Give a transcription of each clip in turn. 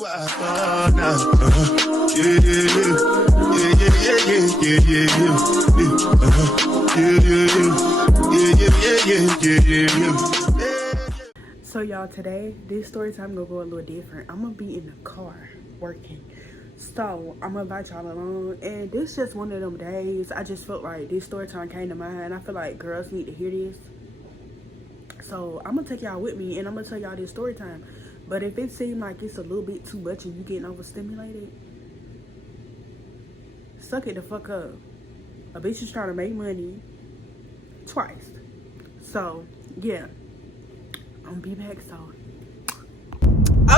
So y'all, today this story time gonna go a little different. I'm gonna be in the car working, so I'm gonna invite y'all along, and this just one of them days I just felt like this story time came to mind, and I feel like girls need to hear this. So I'm gonna take y'all with me, and I'm gonna tell y'all this story time. But if it seems like it's a little bit too much and you getting overstimulated, suck it the fuck up. A bitch is trying to make money twice. So yeah, I'm gonna be back. So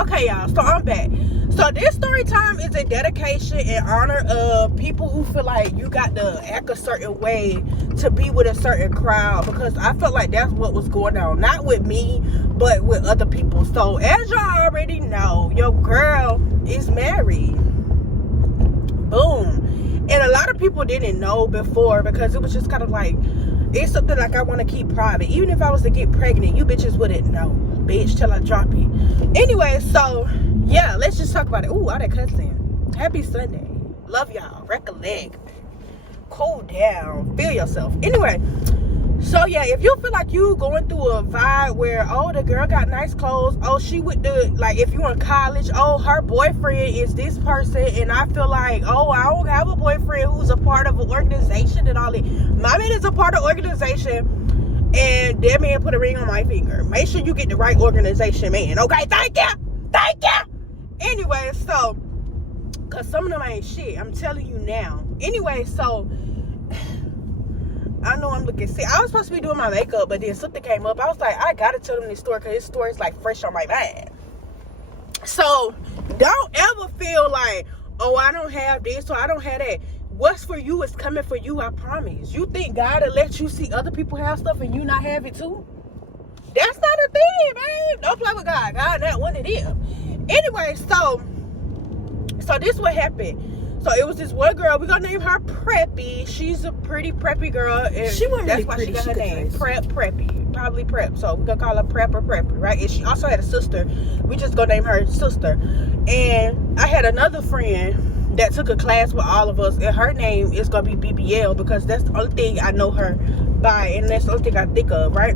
okay, y'all, so I'm back. So this story time is a dedication in honor of people who feel like you got to act a certain way to be with a certain crowd, because I felt like that's what was going on, not with me but with other people. So as y'all already know, your girl is married. Boom. And a lot of people didn't know before, because it was just kind of like, it's something like I want to keep private. Even if I was to get pregnant, you bitches wouldn't know, bitch, till I drop it. Anyway, so yeah, let's just talk about it. Ooh, all that cussing. Happy Sunday. Love y'all. Recollect. Cool down. Feel yourself. Anyway, so yeah, if you feel like you going through a vibe where, oh, the girl got nice clothes, oh, she with the, like, if you in college, oh, her boyfriend is this person, and I feel like, oh, I don't have a boyfriend who's a part of an organization and all that. My man is a part of organization, and that man put a ring on my finger. Make sure you get the right organization, man. Okay, thank you. Anyway, so, because some of them ain't shit, I'm telling you now. Anyway, so I know I'm looking sick. I was supposed to be doing my makeup, but then something came up. I was like, I gotta tell them this story, because this story is like fresh on my mind. So don't ever feel like, oh, I don't have this or I don't have that. What's for you is coming for you, I promise. You think God will let you see other people have stuff and you not have it too? That's not a thing, man. Don't play with God. God not one of them. Anyway, so this what happened. So it was this one girl, we're gonna name her Preppy. She's a pretty preppy girl, and she wasn't really that's why pretty. She got her name. Dress. Preppy. Probably Prep. So we're gonna call her Prep or Preppy, right? And she also had a sister. We just gonna name her sister. And I had another friend that took a class with all of us, and her name is gonna be BBL, because that's the only thing I know her by, and that's the only thing I think of, right?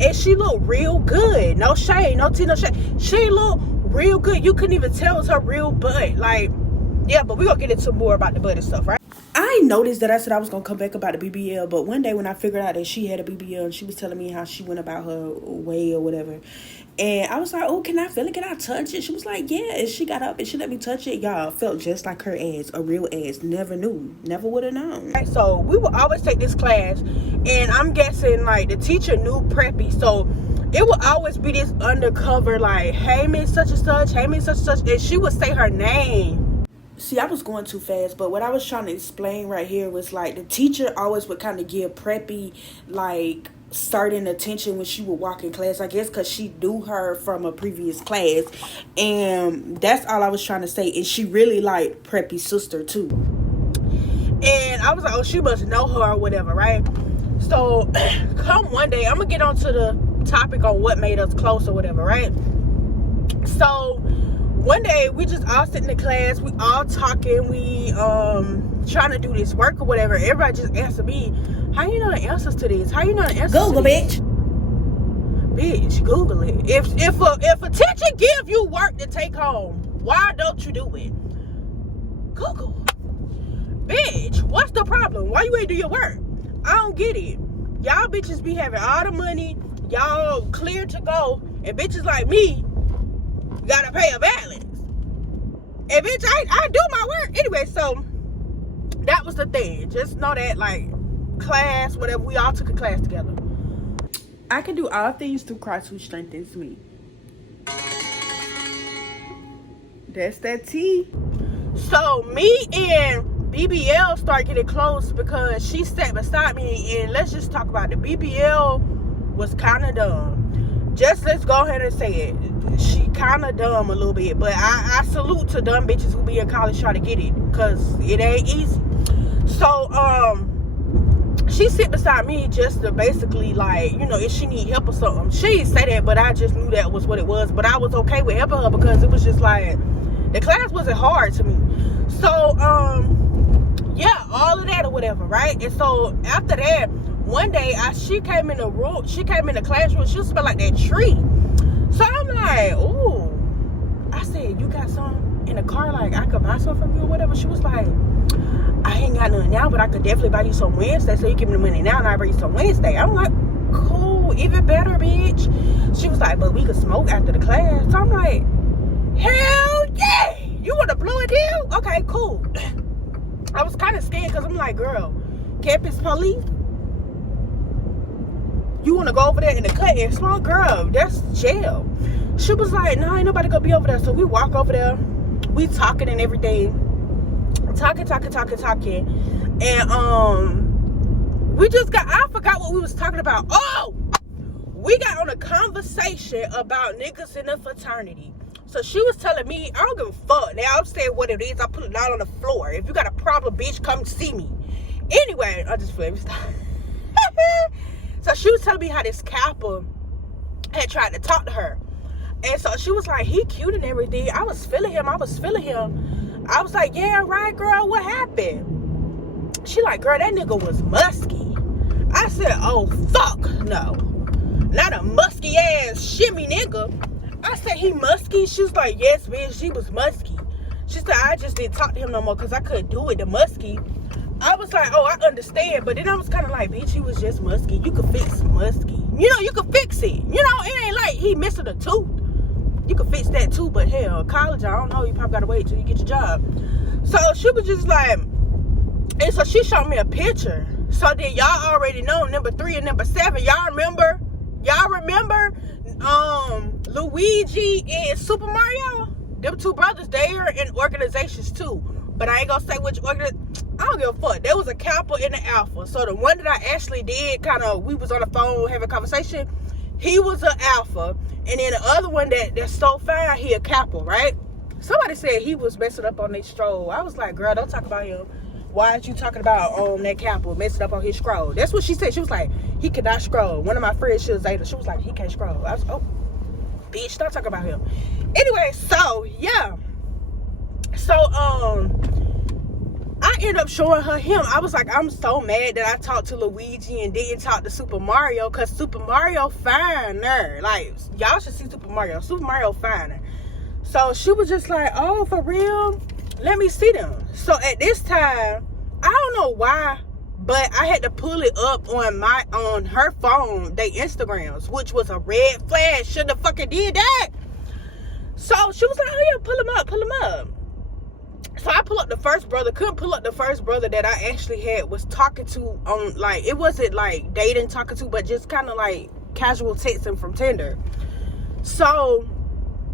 And she looked real good. No shade, no tea, no shade. She looked real good. You couldn't even tell it was her real butt. Like, yeah, but we're going to get into more about the butt and stuff, right? I noticed that I said I was going to come back about the BBL, but one day when I figured out that she had a BBL and she was telling me how she went about her way or whatever, and I was like, oh, can I feel it? Can I touch it? She was like, yeah. And she got up and she let me touch it. Y'all, felt just like her ass, a real ass. Never knew. Never would have known. Right, so we would always take this class, and I'm guessing, like, the teacher knew Preppy, so it would always be this undercover, like, hey, Miss such and such, hey, Miss such and such, and she would say her name. See, I was going too fast, but what I was trying to explain right here was, like, the teacher always would kind of give Preppy, like, certain attention when she would walk in class, I guess, because she knew her from a previous class, and that's all I was trying to say. And she really liked Preppy's sister, too. And I was like, oh, she must know her or whatever, right? So, come one day, I'm going to get on to the topic on what made us close or whatever, right? So one day we just all sit in the class, we all talking, we trying to do this work or whatever. Everybody just answered me, how you know the answers to this? How you know the answers Google, to this? Bitch, Google it. If a teacher give you work to take home, why don't you do it? Google. Bitch, what's the problem? Why you ain't do your work? I don't get it. Y'all bitches be having all the money, y'all clear to go, and bitches like me gotta pay a balance. And bitch, I do my work. Anyway, so that was the thing. Just know that, like, class, whatever, we all took a class together. I can do all things through Christ who strengthens me. That's that T. So me and BBL started getting close because she sat beside me, and let's just talk about it. BBL was kind of dumb. Just let's go ahead and say it. She kind of dumb a little bit, but I salute to dumb bitches who be in college trying to get it, because it ain't easy. So she sit beside me just to basically, like, you know, if she need help or something. She didn't say that, but I just knew that was what it was. But I was okay with helping her because it was just like, The class wasn't hard to me. So, yeah, all of that or whatever, right? And so after that, one day she came in the classroom, she smelled like that tree. So I'm like, ooh. I said, you got some in the car, like I could buy some from you or whatever? She was like, I ain't got nothing now, but I could definitely buy you some Wednesday. So you give me the money now and I bring you some Wednesday. I'm like, cool, even better, bitch. She was like, but we could smoke after the class. So I'm like, hell yeah. You want to blow a deal? Okay, cool. I was kind of scared because I'm like, girl, campus police? You want to go over there in the cut and smoke? Girl, that's jail. She was like, no, ain't nobody gonna be over there. So we walk over there. We talking and everything. Talking. And we just I forgot what we was talking about. Oh! We got on a conversation about niggas in the fraternity. So she was telling me, I don't give a fuck. Now I'm saying what it is. I put it out on the floor. If you got a problem, bitch, come see me. Anyway, I just feel every time. So she was telling me how this Kappa had tried to talk to her. And so she was like, he cute and everything. I was feeling him. I was like, yeah, right, girl, what happened? She like, girl, that nigga was musky. I said, oh, fuck no. Not a musky ass shimmy nigga. I said, he musky? She was like, yes, bitch, she was musky. She said, I just didn't talk to him no more because I couldn't do it, the musky. I was like, oh, I understand. But then I was kind of like, bitch, he was just musky. You could fix musky. You know, you could fix it. You know, it ain't like he missing a tooth. You could fix that too, but hell, college, I don't know. You probably gotta wait till you get your job. So she was just like, and so she showed me a picture. So then y'all already know number 3 and number 7. Y'all remember? Luigi and Super Mario? Them two brothers, they are in organizations too. But I ain't gonna say which organization. I don't give a fuck. There was a Kappa and an Alpha. So the one that I actually did, we was on the phone having a conversation. He was an Alpha. And then the other one that's so fine, he a Kappa, right? Somebody said he was messing up on their stroll. I was like, girl, don't talk about him. Why aren't you talking about that Kappa messing up on his scroll? That's what she said. She was like, he cannot scroll. One of my friends, she was like, he can't scroll. I was, oh, bitch, don't talk about him. Anyway, so, yeah. So, I ended up showing her him. I was like, I'm so mad that I talked to Luigi and didn't talk to Super Mario, because Super Mario finer. Like, y'all should see Super Mario. Super Mario finer. So she was just like, oh, for real? Let me see them. So at this time, I don't know why, but I had to pull it up on her phone, they Instagrams, which was a red flag. Shouldn't have fucking did that. So she was like, oh yeah, pull him up. So I pull up the first brother. Couldn't pull up the first brother that I actually was talking to on, like, it wasn't like dating, talking to, but just kind of like casual texting from Tinder. So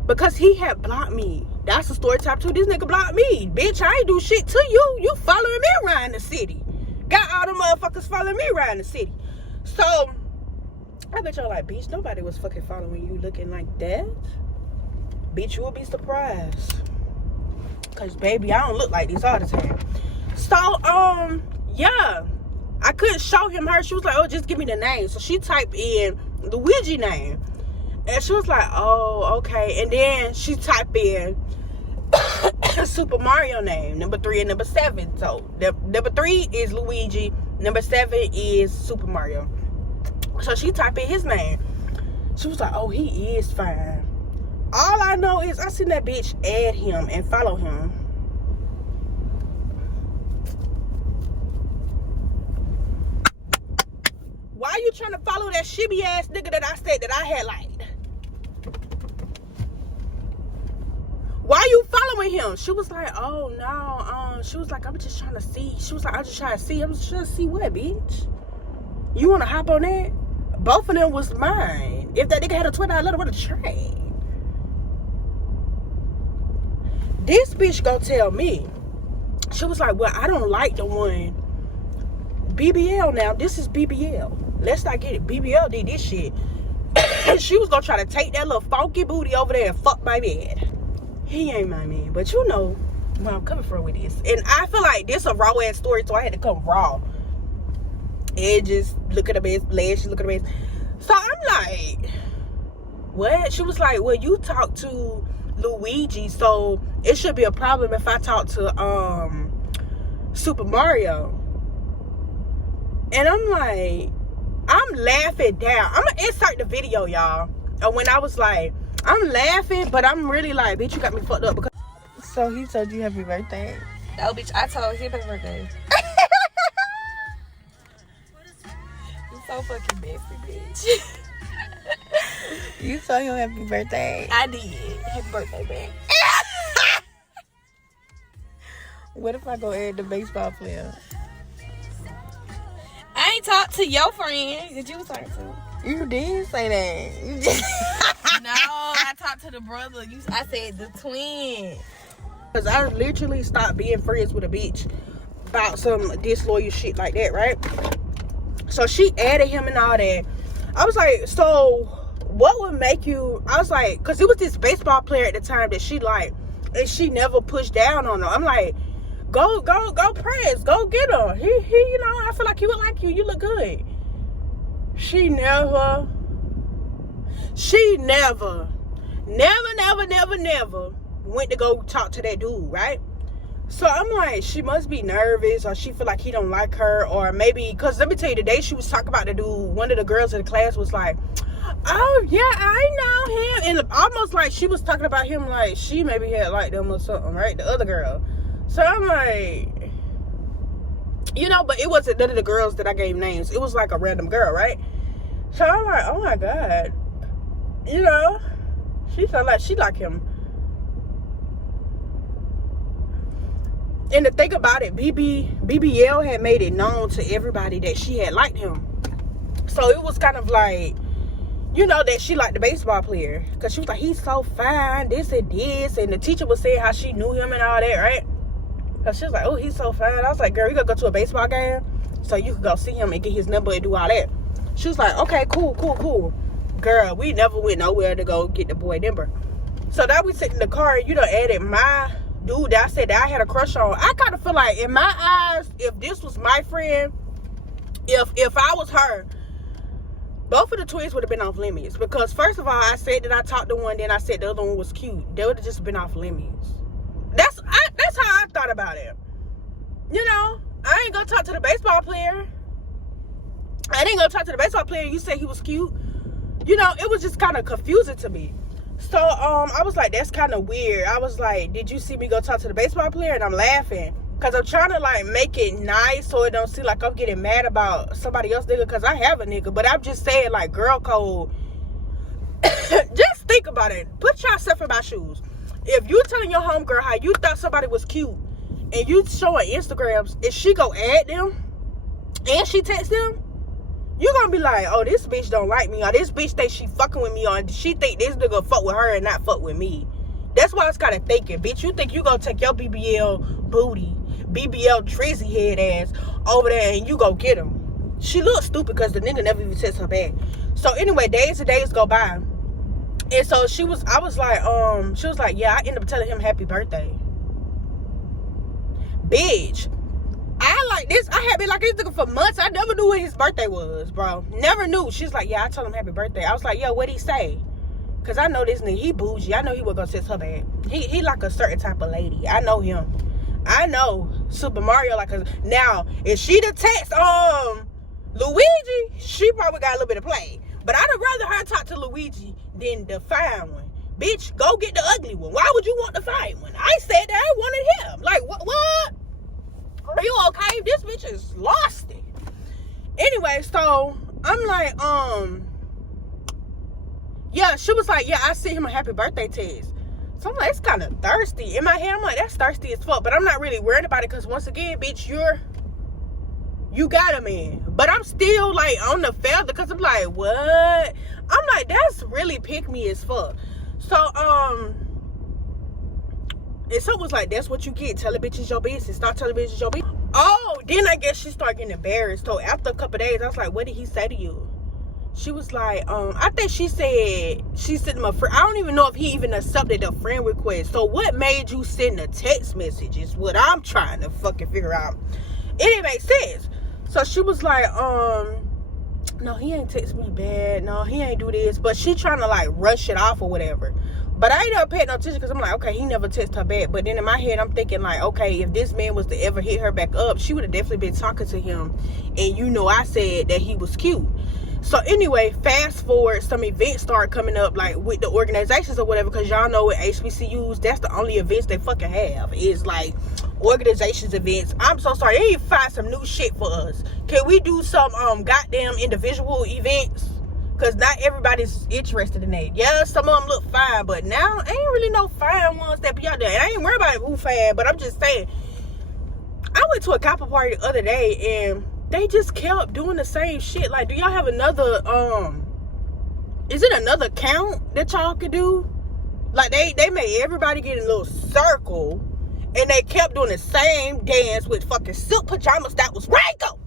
because he had blocked me, that's the story type 2. This nigga blocked me. Bitch, I ain't do shit to you. You following me around the city. Got all the motherfuckers following me around the city. So I bet y'all like, bitch, nobody was fucking following you looking like that. Bitch, you will be surprised. Cause baby, I don't look like this all the time. So yeah, I couldn't show him her. She was like, oh, just give me the name. So she typed in Luigi name, and she was like, oh, okay. And then she typed in Super Mario name, number 3 and number 7. So number 3 is Luigi, number 7 is Super Mario. So she typed in his name. She was like, oh, he is fine. All I know is I seen that bitch add him and follow him. Why you trying to follow that shibby ass nigga that I said that I had liked? Why you following him? She was like, oh no, she was like, I'm just trying to see. She was like, I'm just trying to see. I'm just trying to see what, bitch? You wanna hop on that? Both of them was mine. If that nigga had a Twitter, I'd let him run a train. This bitch gonna tell me. She was like, well, I don't like the one BBL now. This is BBL. Let's not get it. BBL did this shit. She was gonna try to take that little funky booty over there and fuck my man. He ain't my man, but you know where I'm coming from with this. And I feel like this a raw ass story, so I had to come raw. And just look at the best, lashes, look at the best. So I'm like, what? She was like, well, you talked to Luigi, so it should be a problem if I talk to Super Mario. And I'm like, I'm laughing down. I'm gonna insert the video, y'all. And when I was like, I'm laughing, but I'm really like, bitch, you got me fucked up. Because so he told you happy birthday. Oh, bitch, I told him happy birthday. You so fucking messy, bitch. You told him happy birthday. I did. Happy birthday, man. What if I go add the baseball player? I ain't talked to your friend that you was talking to. You did say that. You just No, I talked to the brother. I said the twin. Because I literally stopped being friends with a bitch about some disloyal shit like that, right? So she added him and all that. I was like, so what would make you... I was like, because it was this baseball player at the time that she liked, and she never pushed down on her. I'm like, go press. Go get her. He you know, I feel like he would like you. You look good. She never went to go talk to that dude, right? So I'm like, she must be nervous, or she feel like he don't like her, or maybe, because let me tell you, the day she was talking about the dude, one of the girls in the class was like, oh yeah, I know him, and almost like she was talking about him like she maybe had liked him or something, right? The other girl. So I'm like, you know, but it wasn't none of the girls that I gave names. It was like a random girl, right? So I'm like, oh my God, you know, she felt like she liked him. And the thing about it, BBL had made it known to everybody that she had liked him. So it was kind of like, you know, that she liked the baseball player. Because she was like, he's so fine, this and this. And the teacher was saying how she knew him and all that, right? Because she was like, oh, he's so fine. I was like, girl, you going to go to a baseball game so you can go see him and get his number and do all that. She was like, okay, cool. Girl, we never went nowhere to go get the boy number. So now we sit in the car and you done added my... dude that I said that I had a crush on. I kind of feel like, in my eyes, if this was my friend, if I was her, both of the twins would have been off limits. Because first of all, I said that I talked to one, then I said the other one was cute. They would have just been off limits. That's how I thought about it. You know, I ain't gonna talk to the baseball player. I didn't go talk to the baseball player. You said he was cute. You know, it was just kind of confusing to me. So, I was like, that's kind of weird. I was like, did you see me go talk to the baseball player? And I'm laughing. Because I'm trying to, like, make it nice so it don't seem like I'm getting mad about somebody else nigga. Because I have a nigga. But I'm just saying, like, girl code. Just think about it. Put yourself in my shoes. If you telling your homegirl how you thought somebody was cute and you showing Instagrams, and she go add them and she text them, you're gonna be like, oh, this bitch don't like me, or this bitch think she fucking with me, or she think this nigga fuck with her and not fuck with me. That's why I was kind of thinking, bitch, you think you gonna take your BBL booty, BBL trizzy head ass over there and you go get him. She looks stupid because the nigga never even text her back. So anyway, days and days go by. And so she was like, yeah, I ended up telling him happy birthday. Bitch. I like this. I had been like this nigga for months. I never knew what his birthday was, bro. Never knew. She's like, yeah, I told him happy birthday. I was like, yo, what'd he say? Because I know this nigga, he bougie. I know he was going to text her back. He like a certain type of lady. I know him. I know Super Mario like a... Now, if she the text Luigi, she probably got a little bit of play. But I'd rather her talk to Luigi than the fine one. Bitch, go get the ugly one. Why would you want the fine one? I said that I wanted him. Like, what? Are you okay? This bitch is lost it. Anyway, so I'm like, yeah, she was like, yeah, I sent him a happy birthday text. So I'm like, it's kind of thirsty. In my head, I'm like, that's thirsty as fuck. But I'm not really worried about it because once again, bitch, you got a man. But I'm still like on the feather because I'm like, what? I'm like, that's really pick me as fuck. So, and someone was like, that's what you get. Tell the bitches your business. Stop telling bitches your business. Oh, then I guess she started getting embarrassed. So after a couple of days, I was like, what did he say to you? She was like, I think she said she sent him a friend. I don't even know if he even accepted a friend request. So what made you send a text message is what I'm trying to fucking figure out. It makes sense. So she was like, no, he ain't text me bad. No, he ain't do this. But she trying to like rush it off or whatever. But I ain't never paid no attention because I'm like, okay, he never texted her back. But then in my head, I'm thinking like, okay, if this man was to ever hit her back up, she would have definitely been talking to him. And you know, I said that he was cute. So anyway, fast forward, some events start coming up, like with the organizations or whatever, because y'all know with HBCUs, that's the only events they fucking have, is like organizations events. I'm so sorry, they need to find some new shit for us. Can we do some goddamn individual events? Because not everybody's interested in that. Yeah, some of them look fine, but now ain't really no fine ones that be out there. I ain't worried about who fine, but I'm just saying, I went to a copper party the other day and they just kept doing the same shit. Like, do y'all have another, is it another count that y'all could do? Like, they made everybody get in a little circle, and they kept doing the same dance with fucking silk pajamas that was wrinkled.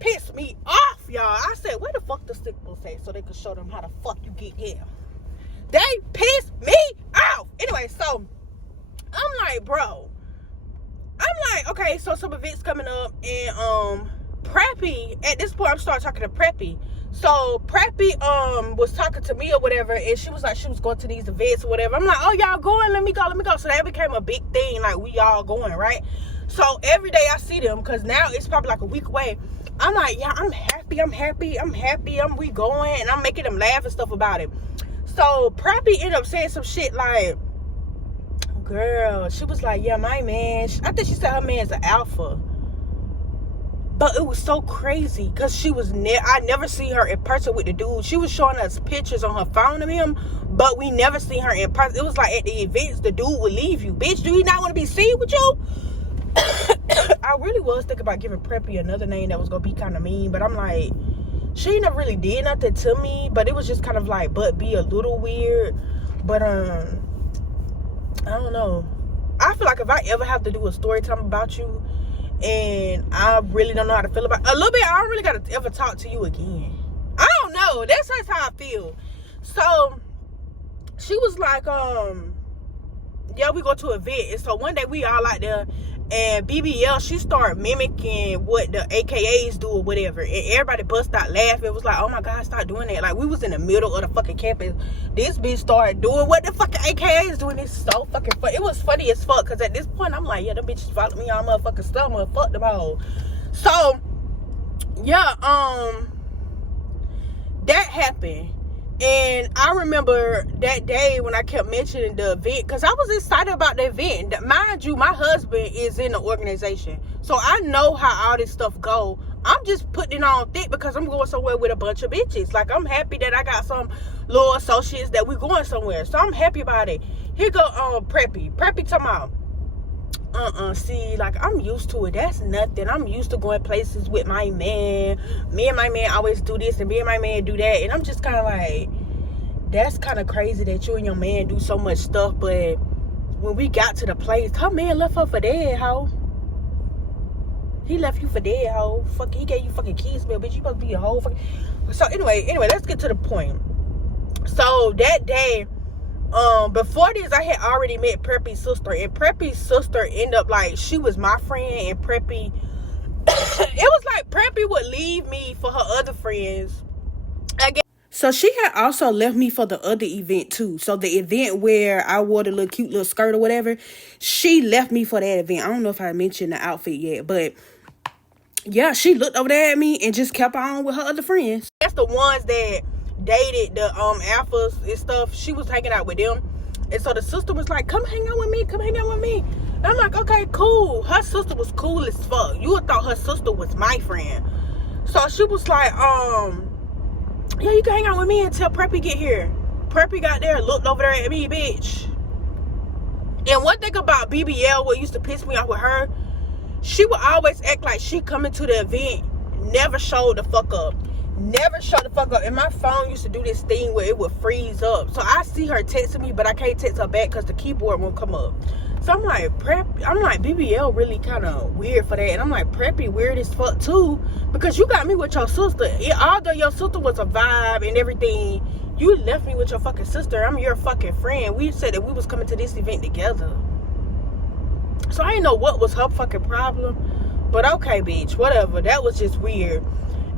Pissed me off, y'all. I said, where the fuck the symbols at so they could show them how the fuck you get here? They pissed me off. Anyway, so, I'm like, bro. I'm like, okay, so some events coming up, and, Preppy, at this point I'm starting talking to Preppy. So Preppy was talking to me or whatever, and she was like, she was going to these events or whatever. I'm like, oh, y'all going? Let me go. So that became a big thing, like we all going, right? So every day I see them, because now it's probably like a week away. I'm like, yeah, I'm happy, we going, and I'm making them laugh and stuff about it. So Preppy ended up saying some shit like, girl, she was like, yeah, my man, I think she said her man's an alpha. But it was so crazy because she was I never seen her in person with the dude. She was showing us pictures on her phone of him, but we never seen her in person. It was like at the events, the dude would leave you. Bitch, do you not want to be seen with you? I really was thinking about giving Preppy another name that was going to be kind of mean, but I'm like, she never really did nothing to me, but it was just kind of like, but be a little weird. But, I don't know. I feel like if I ever have to do a story time about you, and I really don't know how to feel about a little bit, I don't really gotta ever talk to you again. I don't know. That's just how I feel. So she was like, yeah, we go to an event. And so one day we all out there, and BBL, she started mimicking what the AKAs do or whatever, and everybody bust out laughing. It was like, oh my god, stop doing that. Like, we was in the middle of the fucking campus, this bitch started doing what the fucking AKAs doing. It's so fucking funny. It was funny as fuck, because at this point I'm like, yeah, them bitches follow me on motherfucking stuff. I'm gonna fuck them all. So yeah, that happened. And I remember that day when I kept mentioning the event, because I was excited about the event. Mind you, my husband is in the organization, so I know how all this stuff go. I'm just putting it on thick because I'm going somewhere with a bunch of bitches. Like, I'm happy that I got some little associates that we going somewhere, so I'm happy about it. Here go Preppy talking about, see, like, I'm used to it. That's nothing. I'm used to going places with my man. Me and my man always do this, and me and my man do that. And I'm just kind of like, that's kind of crazy that you and your man do so much stuff. But when we got to the place, her man left her for dead, hoe. He left you for dead, hoe. Fuck, he gave you fucking kids, man, bitch. You supposed to be a whole fucking... So anyway, let's get to the point. So that day, before this, I had already met Preppy's sister, and Preppy's sister ended up like, she was my friend, and Preppy, it was like Preppy would leave me for her other friends. I guess. So she had also left me for the other event too. So the event where I wore the little cute little skirt or whatever, she left me for that event. I don't know if I mentioned the outfit yet, but yeah, she looked over there at me and just kept on with her other friends. That's the ones that dated the alphas and stuff. She was hanging out with them, and so the sister was like, come hang out with me, and I'm like, okay, cool. Her sister was cool as fuck. You would thought her sister was my friend. So she was like, yeah, you can hang out with me until Preppy get here. Preppy got there and looked over there at me, bitch. And one thing about BBL, what used to piss me off with her, she would always act like she coming to the event, never showed the fuck up. And my phone used to do this thing where it would freeze up. So I see her texting me, but I can't text her back because the keyboard won't come up. So I'm like, BBL really kind of weird for that. And I'm like, Preppy weird as fuck too, because you got me with your sister. Although your sister was a vibe and everything, you left me with your fucking sister. I'm your fucking friend. We said that we was coming to this event together. So I didn't know what was her fucking problem. But okay, bitch, whatever. That was just weird.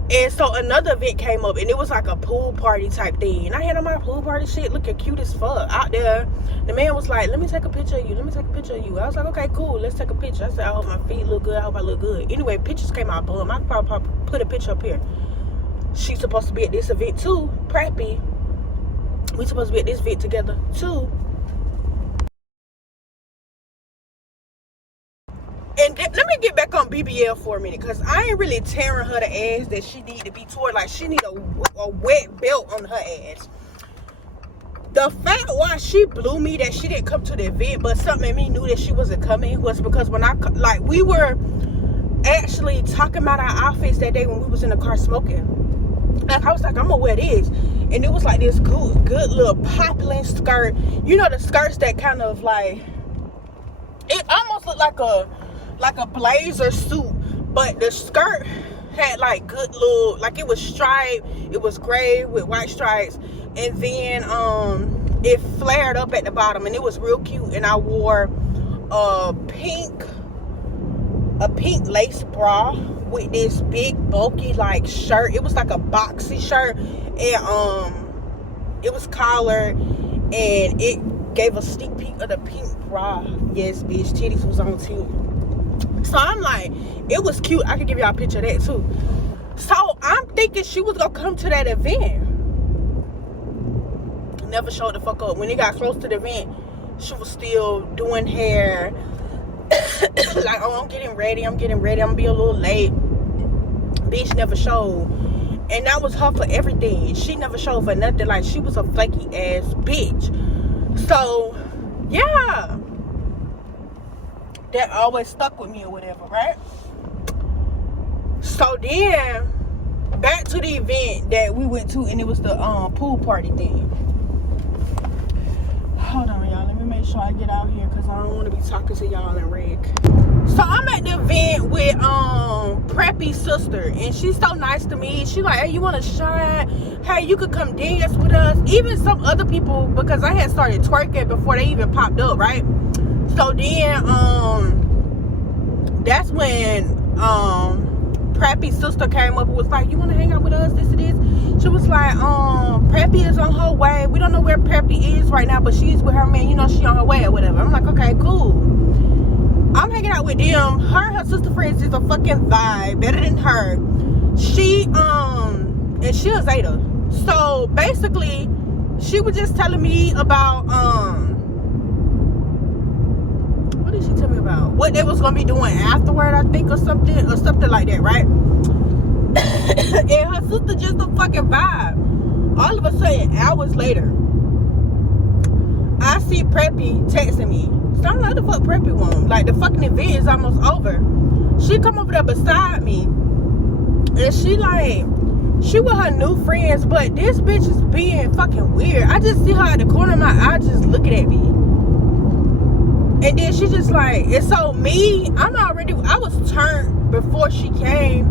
And so another event came up, and it was like a pool party type thing. And I had on my pool party shit looking cute as fuck out there. The man was like, let me take a picture of you. Let me take a picture of you. I was like, okay, cool. Let's take a picture. I said, I hope my feet look good. I hope I look good. Anyway, pictures came out boom. I could probably put a picture up here. She's supposed to be at this event too. Preppy. We supposed to be at this event together too. And let me get back on BBL for a minute, because I ain't really tearing her the ass that she need to be toward. Like, she need a wet belt on her ass. The fact why she blew me that she didn't come to the event, but something in me knew that she wasn't coming, was because when we were actually talking about our outfits that day when we was in the car smoking. Like, I was like, I'm gonna wear this. And it was like this good little poplin skirt. You know, the skirts that kind of like, it almost looked like a blazer suit, but the skirt had like good little, like it was striped, it was gray with white stripes, and then it flared up at the bottom, and it was real cute. And I wore a pink lace bra with this big bulky like shirt. It was like a boxy shirt, and it was collared, and it gave a sneak peek of the pink bra. Yes, bitch, titties was on too. So I'm like, it was cute. I could give y'all a picture of that too. So I'm thinking she was gonna come to that event. Never showed the fuck up. When it got close to the event, she was still doing hair. Like, oh, I'm getting ready. I'm gonna be a little late. Bitch never showed. And that was her for everything. She never showed for nothing. Like, she was a flaky ass bitch. So, yeah. That always stuck with me or whatever, right? So then, back to the event that we went to, and it was the pool party thing. Hold on, y'all. Let me make sure I get out here, because I don't want to be talking to y'all in rig. So I'm at the event with Preppy's sister, and she's so nice to me. She like, hey, you want to shine? Hey, you could come dance with us. Even some other people, because I had started twerking before they even popped up, right? So then, that's when Preppy's sister came up and was like, you want to hang out with us, this and this? She was like, Preppy is on her way. We don't know where Preppy is right now, but she's with her man. You know, she on her way or whatever. I'm like, okay, cool. I'm hanging out with them. Her and her sister friends is a fucking vibe. Better than her. And she a Zeta. So, basically, she was just telling me about, what did she tell me about? What they was gonna be doing afterward, I think, or something like that, right? And her sister just a fucking vibe. All of a sudden, hours later, I see Preppy texting me. So I'm like, the fuck Preppy want? Like, the fucking event is almost over. She come over there beside me, and she with her new friends, but this bitch is being fucking weird. I just see her at the corner of my eye just looking at me. And then she just like, and so me, I was turned before she came,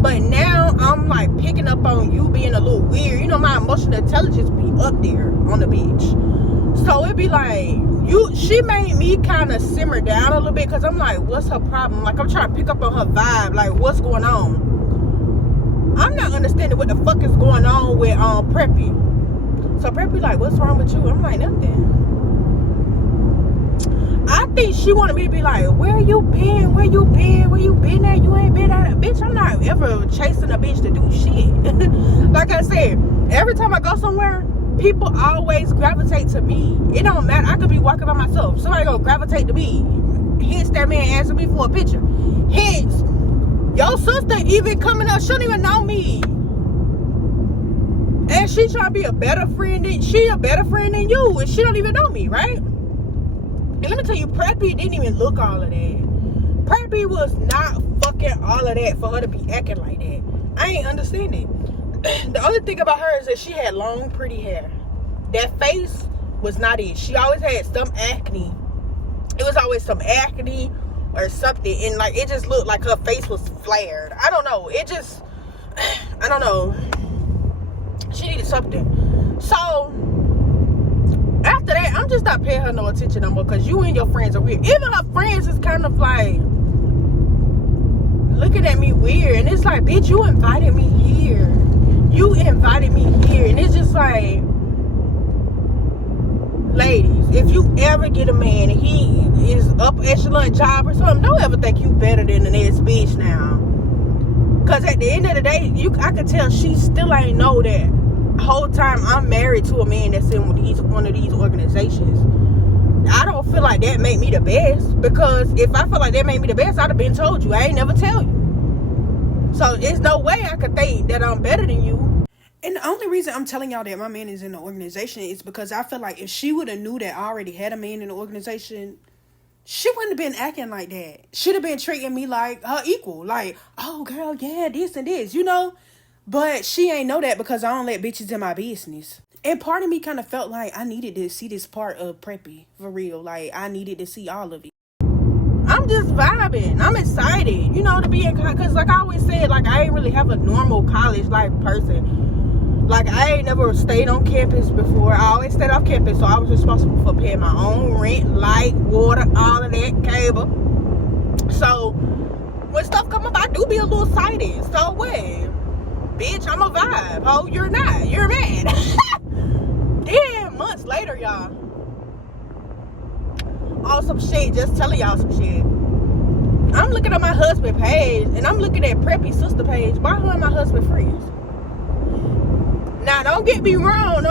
but now I'm like picking up on you being a little weird. You know, my emotional intelligence be up there on the beach. So it be like, she made me kind of simmer down a little bit, because I'm like, what's her problem? Like, I'm trying to pick up on her vibe, like, what's going on? I'm not understanding what the fuck is going on with Preppy. So Preppy like, what's wrong with you? I'm like, nothing. I think she wanted me to be like, where you been? Where you been? Where you been at? You ain't been at it. Bitch, I'm not ever chasing a bitch to do shit. Like I said, every time I go somewhere, people always gravitate to me. It don't matter. I could be walking by myself. Somebody gonna gravitate to me. Hence that man asking me for a picture. Hence, your sister even coming up, she don't even know me. And she trying to be a better friend than you, and she don't even know me, right? And let me tell you, Preppy didn't even look all of that. Preppy was not fucking all of that for her to be acting like that. I ain't understanding. The only thing about her is that she had long, pretty hair. That face was not it. She always had some acne. It was always some acne or something. And like, it just looked like her face was flared. I don't know. I don't know. She needed something. So, after that, I'm just not paying her no attention no more, because you and your friends are weird. Even her friends is kind of like looking at me weird. And it's like, bitch, you invited me here. You invited me here. And it's just like, ladies, if you ever get a man and he is up echelon job or something, don't ever think you better than the next bitch now. Cause at the end of the day, I could tell she still ain't know that whole time I'm married to a man that's in one of these organizations. I don't feel like that made me the best, because if I felt like that made me the best, I'd have been told you. I ain't never tell you. So there's no way I could think that I'm better than you. And the only reason I'm telling y'all that my man is in the organization is because I feel like if she would have knew that I already had a man in the organization, she wouldn't have been acting like that. She'd have been treating me like her equal. Like, oh, girl, yeah, this and this, you know? But she ain't know that because I don't let bitches in my business. And part of me kind of felt like I needed to see this part of Preppy, for real. Like, I needed to see all of it. I'm just vibing. I'm excited, you know, to be in college. Because like I always said, like, I ain't really have a normal college life person. Like, I ain't never stayed on campus before. I always stayed off campus, so I was responsible for paying my own rent, light, water, all of that, cable. So, when stuff come up, I do be a little excited. So what? Bitch, I'm a vibe. Oh, you're not. You're mad. Then, months later, y'all. On some shit, just telling y'all some shit. I'm looking at my husband's page, and I'm looking at Preppy's sister page. Why her and my husband friends? Now, don't get me wrong.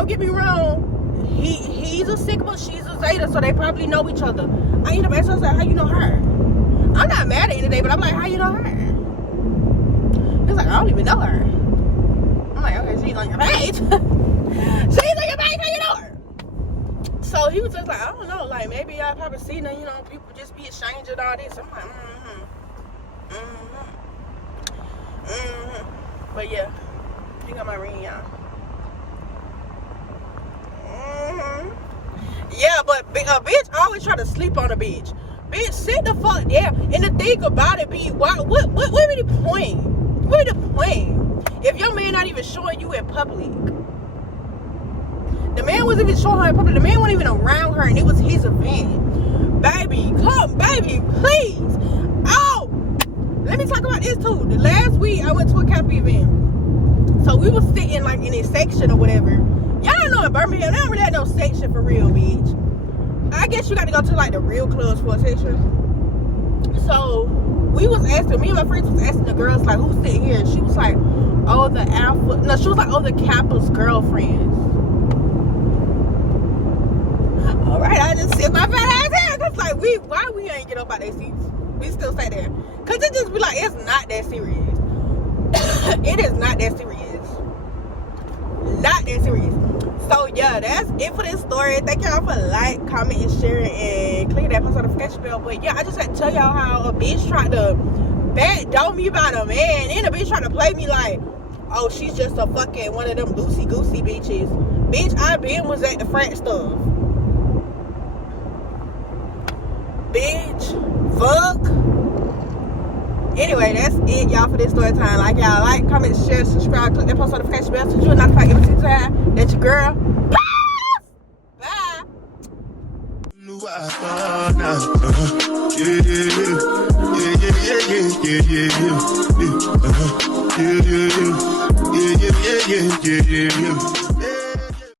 He's a Sigma, she's a Zeta, so they probably know each other. I end up asking her, how you know her? I'm not mad at you today, but I'm like, how you know her? He's like, I don't even know her. I'm like, okay, she's on your page. She's on your page, how you know her? So he was just like, I don't know, like, maybe I probably seen her, you know, people just be exchanging all this. I'm like, But yeah, you got my ring, y'all. Yeah, but a bitch always try to sleep on a bitch. Bitch, sit the fuck down. And the thing about it be, what be the point? What be the point? If your man not even showing you in public. The man wasn't even showing her in public. The man wasn't even around her, and it was his event. Baby, come, baby, please. Oh, let me talk about this too. The last week, I went to a Cappy event. So we was sitting like in a section or whatever. Y'all know in Birmingham, they don't really have no section for real, bitch. I guess you got to go to like the real clubs for a section. So we was asking, me and my friends was asking the girls like, who's sitting here? And she was like, oh, the alpha. No, she was like, oh, the Kappa's girlfriends. All right, I just sit my fat ass here. Cause like why we ain't get up out their seats? We still stay there. Cause it just be like, it's not that serious. It is not that serious. Not that serious. So yeah, that's it for this story. Thank y'all for like, comment, and sharing, and click that post notification bell. But yeah, I just had to tell y'all how a bitch tried to backdoor me about a man, and a bitch tried to play me like, oh, she's just a fucking one of them loosey goosey bitches. Bitch, I been was at the frat stuff. Bitch, fuck. Anyway, that's it, y'all, for this story time. Like y'all, like, comment, share, subscribe, click that post notification bell so you'll notify every single time that your girl. Bye. Bye.